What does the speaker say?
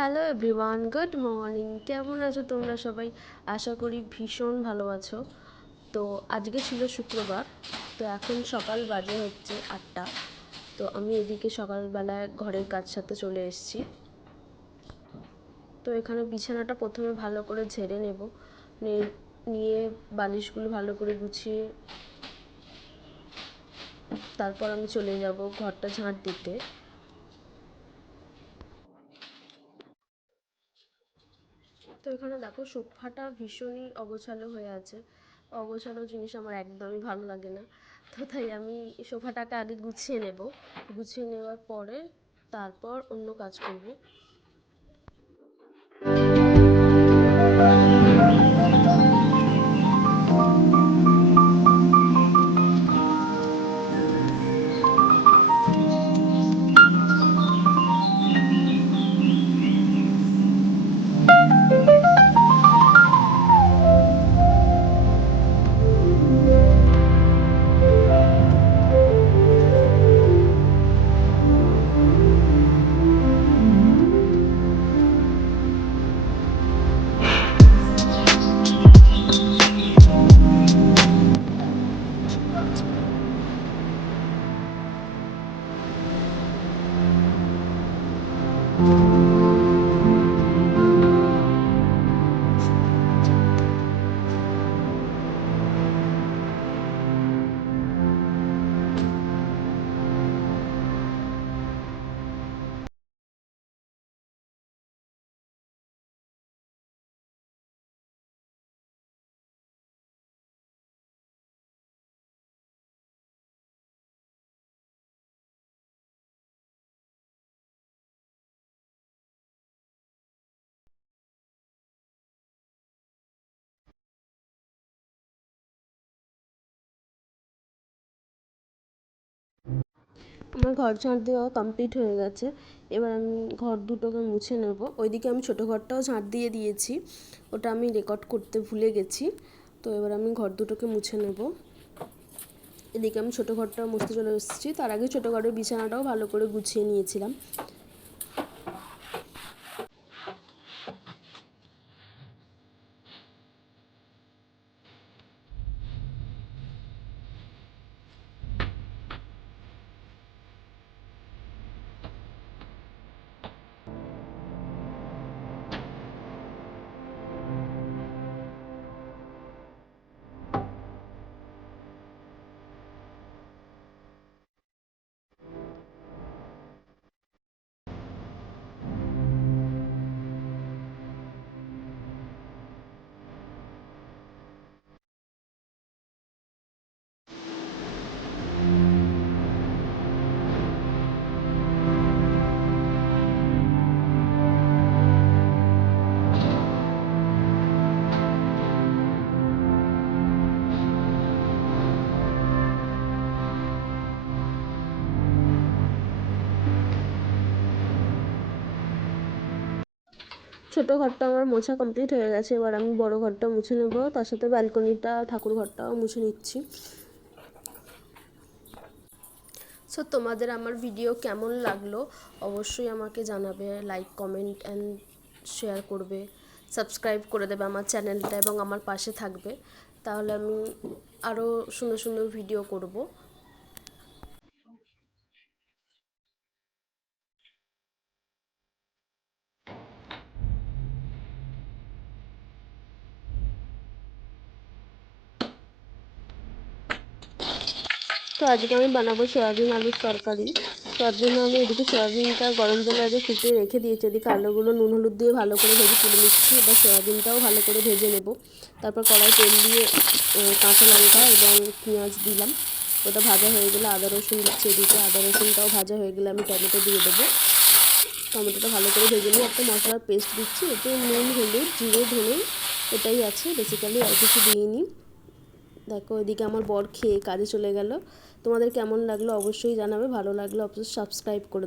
Hello everyone, good morning. কেমন আছো তোমরা সবাই? আশা করি ভীষণ ভালো আছো। তো আজকে ছিল শুক্রবার, তো এখন সকাল বাজে হচ্ছে 8টা। তো আমি এদিকে সকালবেলায় ঘরের কাজ সারতে চলে এসেছি। তো এখানে বিছানাটা প্রথমে ভালো করে ঝেড়ে নেব, নিয়ে বালিশগুলো ভালো করে গুছিয়ে তারপর আমি চলে যাব ঘরটা ঝাঁট দিতে। তো এখানে দেখো সোফাটা ভীষণই অগোছালো হয়ে আছে। অগোছালো জিনিস আমার একদমই ভালো লাগে না। তো তাই আমি সোফাটাকে আগে গুছিয়ে নেব। গুছিয়ে নেওয়ার পরে তারপর অন্য কাজ করব। আমার ঘর ঝাঁট দেওয়া কমপ্লিট হয়ে গেছে। এবার আমি ঘর দুটোকে মুছে নেব। ওইদিকে আমি ছোটো ঘরটাও ঝাঁট দিয়ে দিয়েছি, ওটা আমি রেকর্ড করতে ভুলে গেছি। তো এবার আমি ঘর দুটোকে মুছে নেব। এদিকে আমি ছোটো ঘরটাও মুছতে চলে এসেছি। তার আগে ছোটো ঘরের বিছানাটাও ভালো করে গুছিয়ে নিয়েছিলাম। ছোটো ঘরটা আমার মোছা কমপ্লিট হয়ে গেছে। এবার আমি বড় ঘরটা মুছে নেব, তার সাথে ব্যালকনিটা, ঠাকুর ঘরটাও মুছে নিচ্ছি। সো তোমাদের আমার ভিডিও কেমন লাগলো অবশ্যই আমাকে জানাবে। লাইক, কমেন্ট অ্যান্ড শেয়ার করবে, সাবস্ক্রাইব করে দেবে আমার চ্যানেলটা এবং আমার পাশে থাকবে। তাহলে আমি আরও সুন্দর সুন্দর ভিডিও করব। তো আজকে আমি বানাবো সয়াবিন আলুর তরকারি। তার জন্য আমি এদিকে সয়াবিনটা গরম জলে আগে ফুটিয়ে রেখে দিয়েছি। এদিকে আলুগুলো নুন হলুদ দিয়ে ভালো করে ভেজে তুলে নিচ্ছি। এবার সয়াবিনটাও ভালো করে ভেজে নেব। তারপর কড়াই তেল দিয়ে কাঁচা লঙ্কা এবং পেঁয়াজ দিলাম। ওটা ভাজা হয়ে গেলে আদা রসুন দিচ্ছি। এদিকে আদা রসুনটাও ভাজা হয়ে গেলে আমি টমেটো দিয়ে দেবো। টমেটোটা ভালো করে ভেজে নিয়ে একটা মশলার পেস্ট দিচ্ছি। এতে নুন, হলুদ, জিরে, ধনে এটাই আছে, বেসিক্যালি আর কিছু দিইনি। দেখো এদিকে আমার বর খেয়ে কাজে চলে গেল। তোমাদের কেমন লাগলো অবশ্যই জানাবে। ভালো লাগলে অবশ্যই সাবস্ক্রাইব করে দেবে।